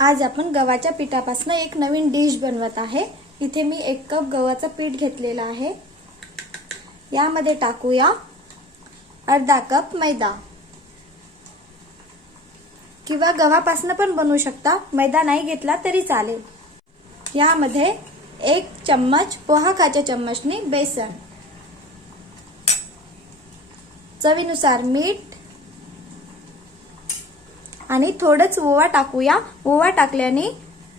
आज आपण गव्हाच्या पिठापासून एक नवीन डिश बनवत आहे। इथे मी 1 कप गव्हाचं पीठ घेतलेलं आहे। यामध्ये टाकूया अर्धा कप मैदा, किंवा गव्हापासून पण बनवू शकता, मैदा नाही घेतला तरी चालेल। यामध्ये 1 चम्मच पोहा खाच्या चम्मचनी बेसन, चवीनुसार मीठ आणि थोडंच ओवा टाकूया। ओवा टाकल्याने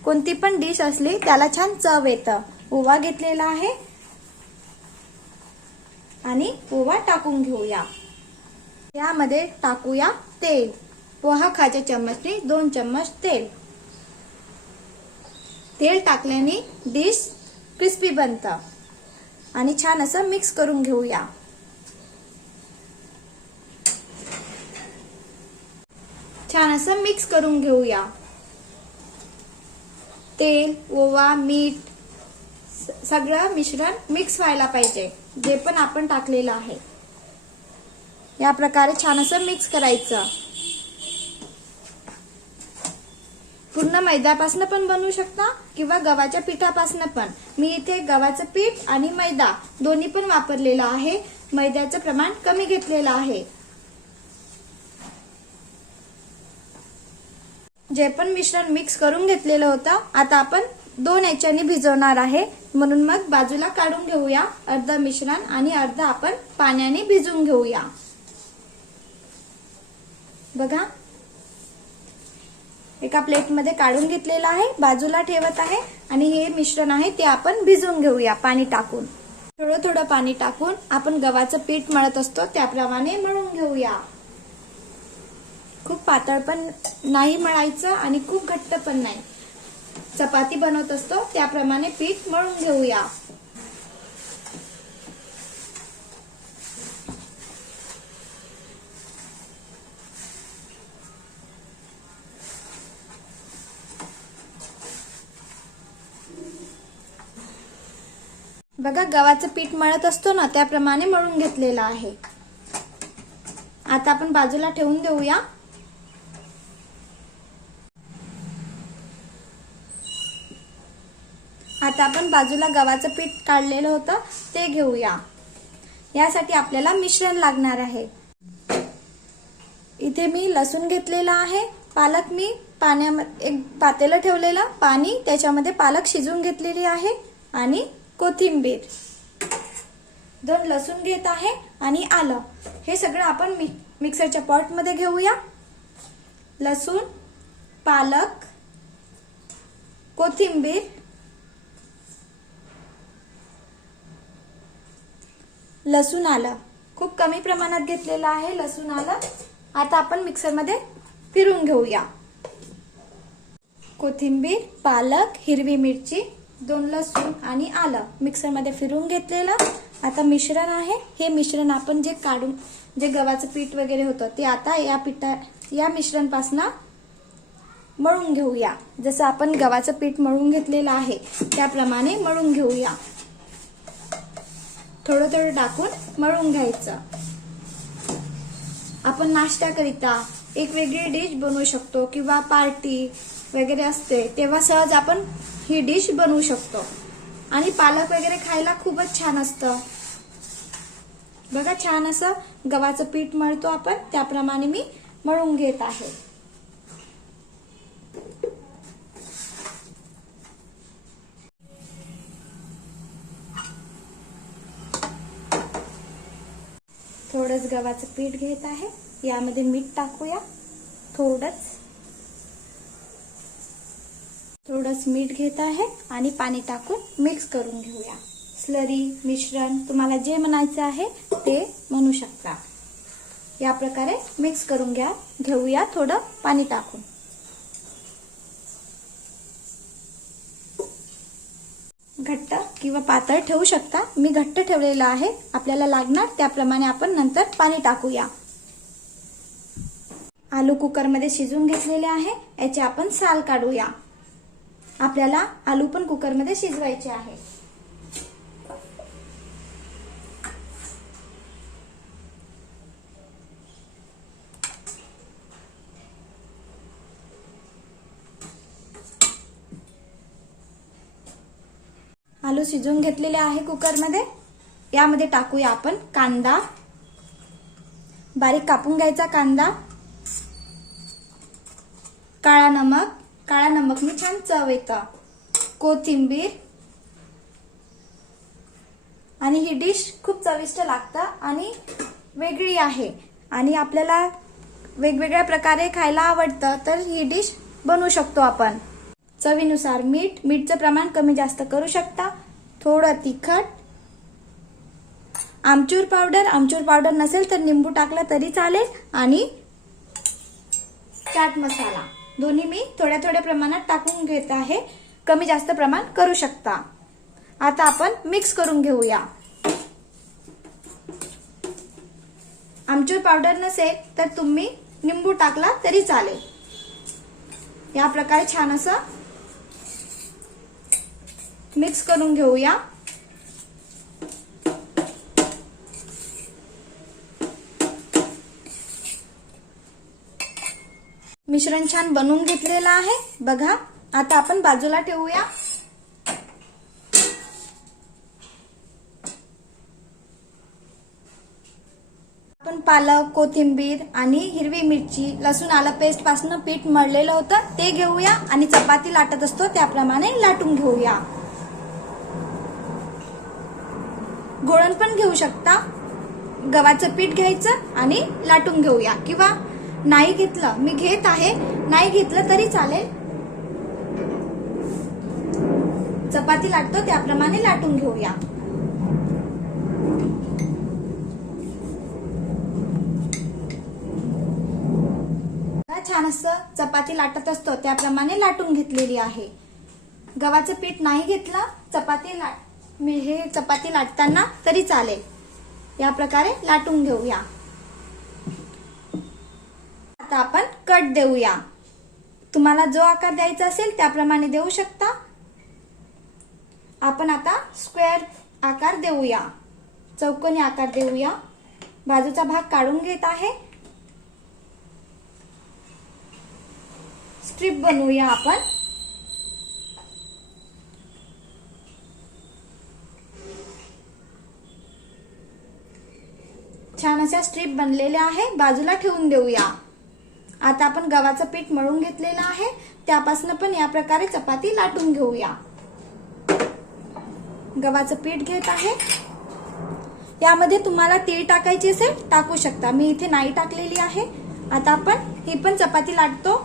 कोणती पण डिश असली त्याला छान चव येतं। ओवा घेतलेला आहे आणि ओवा टाकून घेऊया। यामध्ये टाकूया तेल, पोहा खाच्या चम्मचनी 2 चम्मच तेल। तेल टाकल्याने डिश क्रिस्पी बनतं आणि छान असं मिक्स करून घेऊया। छान असं मिक्स करून घेऊया। तेल, ओवा, मीठ सगळं मिश्रण मिक्स व्हायला पाहिजे, जे पण आपण टाकलेलं आहे। या प्रकारे छान असं मिक्स करायचं। पूर्ण मैद्यापासून पण बनवू शकता किंवा गव्हाच्या पिठापासून पण। मी इथे गव्हाचं पीठ आणि मैदा दोन्ही पण वापरलेलं आहे। मैद्याचं प्रमाण कमी घेतलेलं आहे। जे पण मिश्रण मिक्स करून घेतलेलं होतं, आता आपण 2 याच्याने भिजवणार आहे, म्हणून मग बाजूला काढून घेऊया। अर्ध मिश्रण आणि अर्ध आपण पाण्याने भिजवून घेऊया। बघा, एका प्लेटमध्ये काढून घेतलेलं आहे, बाजूला ठेवत आहे आणि हे मिश्रण आहे ते आपण भिजवून घेऊया पाणी टाकून। थोडं थोडं पाणी टाकून आपण गव्हाचं पीठ मळत असतो त्याप्रमाणे मळून घेऊया। खूप पातळ पण नाही मळायचं आणि खूप घट्ट पण नाही। चपाती बनवत असतो त्याप्रमाणे पीठ मळून घेऊया। बघा, गव्हाचं पीठ मळत असतो ना त्याप्रमाणे मळून घेतलेलं आहे। आता आपण बाजूला ठेवून देऊया। आता आपण बाजूला गव्हाचं पीठ काढलेलं होतं ते घेऊया। यासाठी आपल्याला मिश्रण लागणार आहे। इथे मी लसूण घेतलेला आहे, पालक मी पाण्यामध्ये एक पातेलं ठेवलेलं पाणी, त्याच्यामध्ये पालक शिजवून घेतलेली आहे आणि कोथिंबीर, 2 लसूण घेत आहे आणि आलं। हे सगळं आपण मिक्सरच्या पॉट मध्ये घेऊया। लसूण, पालक, कोथिंबीर, लसूण, आलं खूप कमी प्रमाणात घेतलेलं आहे लसूण आलं। आता आपण मिक्सर मध्ये फिरून घेऊया। कोथिंबीर, पालक, हिरवी मिरची, 2 लसूण आणि आलं मिक्सर मध्ये फिरून घेतलेलं। आता मिश्रण आहे, हे मिश्रण आपण जे गव्हाचं पीठ वगैरे होतं ते आता या मिश्रणपासून मळून घेऊया। जसं आपण गव्हाचं पीठ मळून घेतलेलं आहे त्याप्रमाणे मळून घेऊया। थोडं थोडं टाकून मळून घ्यायचं। आपण नाश्त्याकरिता एक वेगळी डिश बनवू शकतो किंवा पार्टी वगैरे असते तेव्हा सहज आपण ही डिश बनवू शकतो आणि पालक वगैरे खायला खूपच छान असतं। बघा, छान असं गव्हाचं पीठ मळतो आपण त्याप्रमाणे मी मळून घेत आहे। थोडंच गव्हाचं पीठ घेत आहे, यामध्ये मीठ टाकूया। थोडंच मीठ घेत आहे आणि पाणी टाकून मिक्स करून घेऊया। स्लरी, मिश्रण तुम्हाला जे म्हणायचं आहे ते म्हणू शकता। या प्रकारे मिक्स करून घेऊया थोडं पाणी टाकून। घट्ट किंवा पातळ ठेवू शकता, मी घट्ट ठेवलेलं आहे। आपल्याला लागणार त्याप्रमाणे आपण नंतर पाणी टाकूया। आलू कुकर मध्ये शिजवून घेतलेले आहे, याचे आपण साल काढूया। आपल्याला आलू पण कुकर मध्ये शिजवायचे आहे। आलू शिजवून घेतलेले आहे कुकरमध्ये. यामध्ये टाकूया आपण कांदा, बारीक कापून घ्यायचा कांदा, काळा नमक, काळा नमकने छान चव येतं, कोथिंबीर. आणि ही डिश खूप चविष्ट लागतं आणि वेगळी आहे आणि आपल्याला वेगवेगळ्या प्रकारे खायला आवडतं, तर ही डिश बनवू शकतो आपण. चवीनुसार मीठ, मीठचं प्रमाण कमी जास्त करू शकता. थोडं तिखट, आमचूर पावडर, आमचूर पावडर नसेल तर निंबू टाकला तरी चालेल, आणि चाट मसाला. दोन्ही मी थोड्या थोड्या प्रमाणात टाकून घेत आहे, कमी जास्त प्रमाण करू शकता. आता आपण मिक्स करून घेऊया. आमचूर पावडर नसेल तर तुम्ही निंबू टाकला तरी चालेल. या प्रकारे छान असं मिक्स करून घेऊया. मिश्रण छान बनवून घेतलेलं आहे बघा. आता आपण बाजूला ठेवूया. आपण पालक, कोथिंबीर आणि हिरवी मिरची, लसूण आलं पेस्ट पासून पीठ मळलेलं होतं ते घेऊया आणि चपाती लाटत असतो त्याप्रमाणे लाटून घेऊया. घोळण पण घेऊ शकता. गव्हाचं पीठ घ्यायचं आणि लाटून घेऊया, किंवा नाही घेतलं, मी घेत आहे, नाही घेतलं तरी चालेल. चपाती लाटतो त्याप्रमाणे लाटून घेऊया. छान असं चपाती लाटत असतो त्याप्रमाणे लाटून घेतलेली आहे. गव्हाचं पीठ नाही घेतलं चपाती लाटताना तरी चालेल. या प्रकारे लाटून घेऊया. आता आपण कट देऊया. तुम्हाला जो आकार द्यायचा असेल त्याप्रमाणे देऊ शकता. आपण आता स्क्वेअर आकार देऊया, चौकोनी आकार देऊया. बाजूचा भाग काढून घेत आहे. स्ट्रिप बनवूया आपण. छान अशा स्ट्रिप बनलेल्या आहे, बाजूला ठेवून देऊया. आता आपण गव्हाचं पीठ मळून घेतलेलं आहे, त्यापासून पण या प्रकारे चपाती लाटून घेऊया. गव्हाचं पीठ घेत आहे. यामध्ये तुम्हाला तीळ टाकायची असेल टाकू शकता, मी इथे नाही टाकलेली आहे. आता आपण ही पण चपाती लाटतो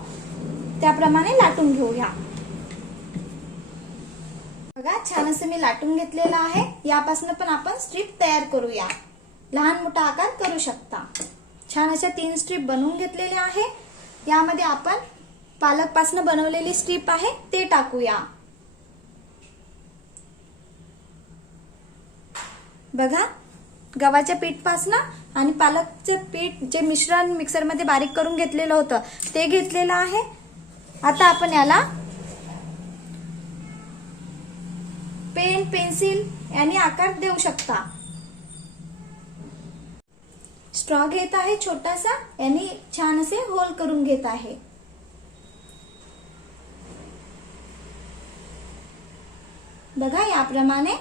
त्याप्रमाणे लाटून घेऊया. बघा छान असं मी लाटून घेतलेलं आहे. यापासून पण आपण स्ट्रिप तयार करूया. लहान मोठा आकार करू शकता. छान अशा 3 स्ट्रिप बनवून घेतलेल्या आहे. यामध्ये आपण पालक पासून बनवलेली स्ट्रिप आहे ते टाकूया. बघा गव्हाच्या पीठ पासून आणि पालकचे पीठ जे मिश्रण मिक्सर मध्ये बारीक करून घेतलेलं होतं ते घेतलेलं आहे. आता आपण याला पेन, पेन्सिल यांनी आकार देऊ शकता. स्ट्रॉ घेत आहे छोटासा, यांनी छान असे होल करून घेत आहे. बघा याप्रमाणे.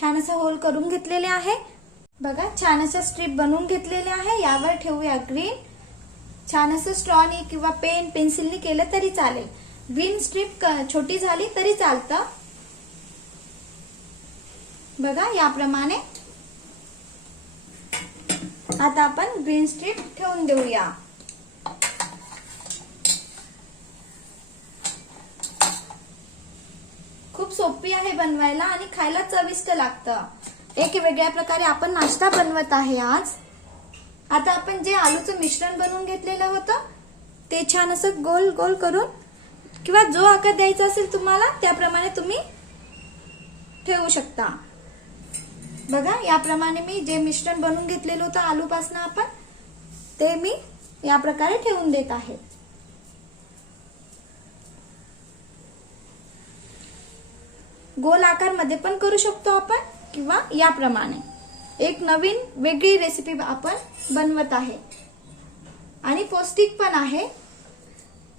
छान असं होल करून घेतलेले आहे. बघा छान असं स्ट्रिप बनवून घेतलेले आहे. यावर ठेवूया ग्रीन. छान असं स्ट्रॉनी किंवा पेन, पेन्सिलनी केलं तरी चालेल. ग्रीन स्ट्रिप छोटी झाली तरी चालतं. बघा याप्रमाणे. आता आपण ग्रीन स्ट्रिप ठेवून देऊया. खूप सोपी आहे बनवायला आणि खायला चविष्ट लागतं. एक वेगळ्या प्रकारे आपण नाश्ता बनवत आहे आज. आता आपण जे आलूचं मिश्रण बनवून घेतलेलं होतं ते छान असं गोल गोल करून किंवा जो आकार द्यायचा असेल तुम्हाला त्याप्रमाणे तुम्ही ठेवू शकता. बघा याप्रमाणे मी जे मिश्रण बनवून घेतलेलं होतं आलूपासून आपण ते मी या प्रकारे ठेवून देत आहे. गोल आकार मध्ये पण करू शकतो आपण किंवा याप्रमाणे एक नवीन वेगळी रेसिपी आपण बनवत आहे आणि पौष्टिक पण आहे।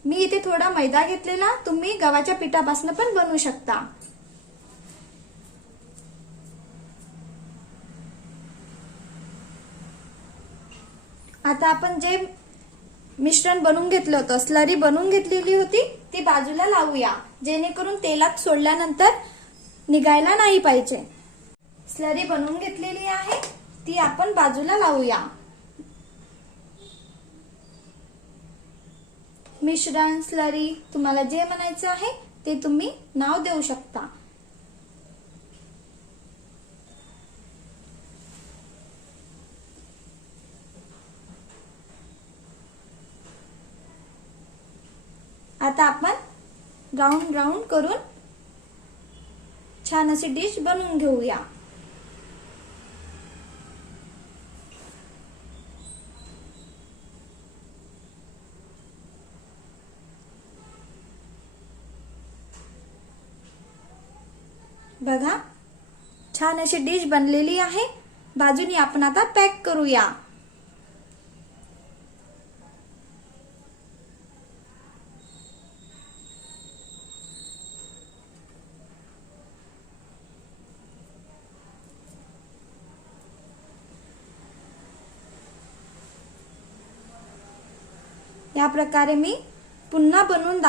मी इथे थोडा मैदा घेतलेला, तुम्ही गव्हाच्या पिठापासून पण बनवू शकता। आता आपण जे मिश्रण बनवून घेतलं होतं, स्लरी बनवून घेतलेली होती, ती बाजूला लावूया जेणेकरून तेलात सोडल्यानंतर निघायला नाही पाहिजे। स्लरी बनवून घेतलेली आहे ती आपण बाजूला लावूया। मिश्रण, स्लरी, तुम्हाला जे म्हणायचं आहे ते तुम्ही नाव देऊ शकता। आता आपण राऊंड राऊंड करून छान अशी डिश बनवून घेऊया। बघा छान अशी डिश बनलेली आहे। बाजूनी आपण आता पॅक करूया। या प्रकारे मी पुन्हा बनवून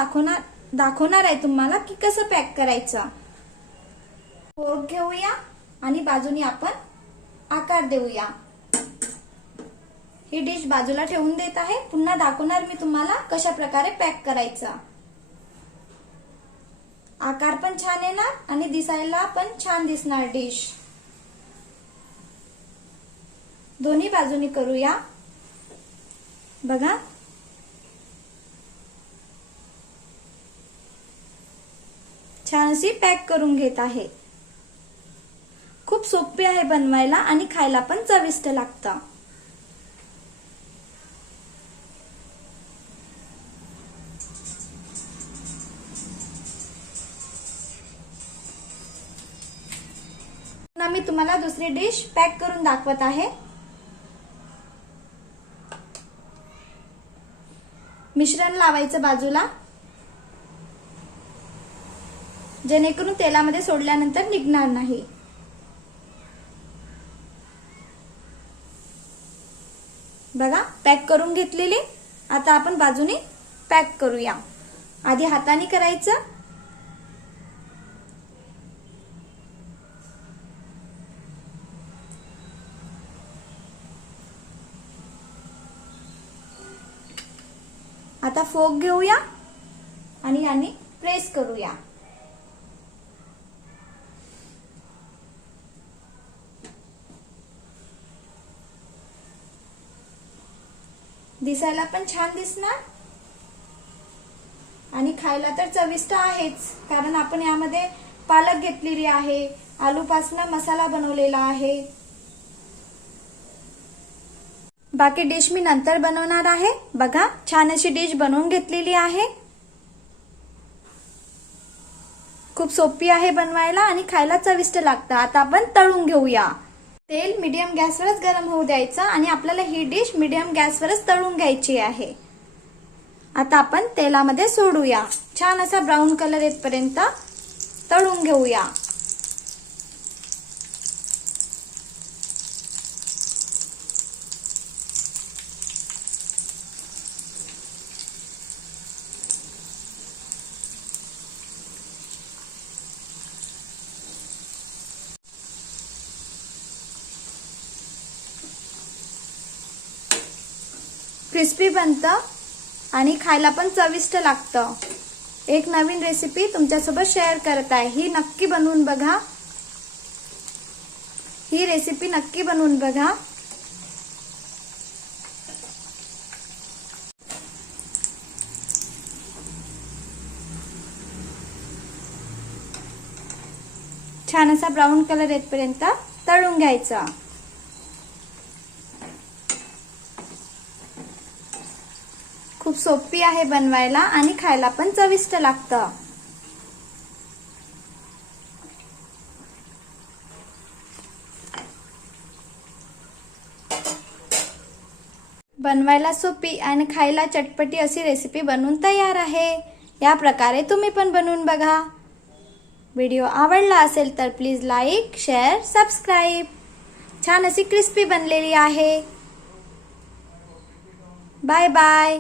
दाखवणार आहे तुम्हाला की कसं पॅक करायचं। फोर्क घेऊया आणि बाजूनी आपण आकार देऊया। ही डिश बाजूला ठेवून देत आहे, पुन्हा दाखवणार मी तुम्हाला कशा प्रकारे पॅक करायचं। आकार पण छान येणार आणि दिसायला पण छान दिसणार डिश। दोन्ही बाजूनी करूया। बघा छान अशी पॅक करून घेत आहे। खूप सोपे आहे बनवायला आणि खायला पण चविष्ट लागतं। मी तुम्हाला दुसरी डिश पॅक करून दाखवत आहे। मिश्रण लावायचं बाजूला जेणेकरून तेलामध्ये सोडल्यानंतर निघणार नाही। बघा पॅक करून घेतलेली। आता आपण बाजूने पॅक करूया। आधी हाताने करायचं। आता फोर्क घेऊया आणि याने प्रेस करूया। दिसायला पण छान दिसणार आणि खायला तर चविष्ट आहेच, कारण आपण यामध्ये पालक घेतलेली आहे, आलूपासून मसाला बनवलेला आहे। बाकी डिश मी नंतर बनवणार आहे। बघा छान अशी डिश बनवून घेतलेली आहे। खूप सोपी आहे बनवायला आणि खायला चविष्ट लागतं। आता आपण तळून घेऊया। तेल मीडियम गॅसवरच गरम होऊ द्यायचं आणि आपल्याला ही डिश मीडियम गॅसवरच तळून घ्यायची आहे। आता आपण तेलामध्ये सोडूया। छान असा ब्राऊन कलर येतपर्यंत तळून घेऊया। क्रिस्पी बनतं आणि खायला पण चविष्ट लागतं। एक नवीन रेसिपी तुमच्यासोबत शेअर करत आहे। ही नक्की बनवून बघा। ही रेसिपी नक्की बनवून बघा। छान असा ब्राऊन कलर येतपर्यंत तळून घ्यायचा। खूप सोपी आहे बनवायला आणि खायला पण चविष्ट लागतं। बनवायला सोपी आणि खायला चटपटी अशी रेसिपी बनवून तयार आहे. या प्रकारे तुम्ही पण बनवून बघा. व्हिडिओ आवडला असेल तर प्लीज लाईक, शेअर, सबस्क्राईब. छान अशी क्रिस्पी बनलेली आहे. Bye bye.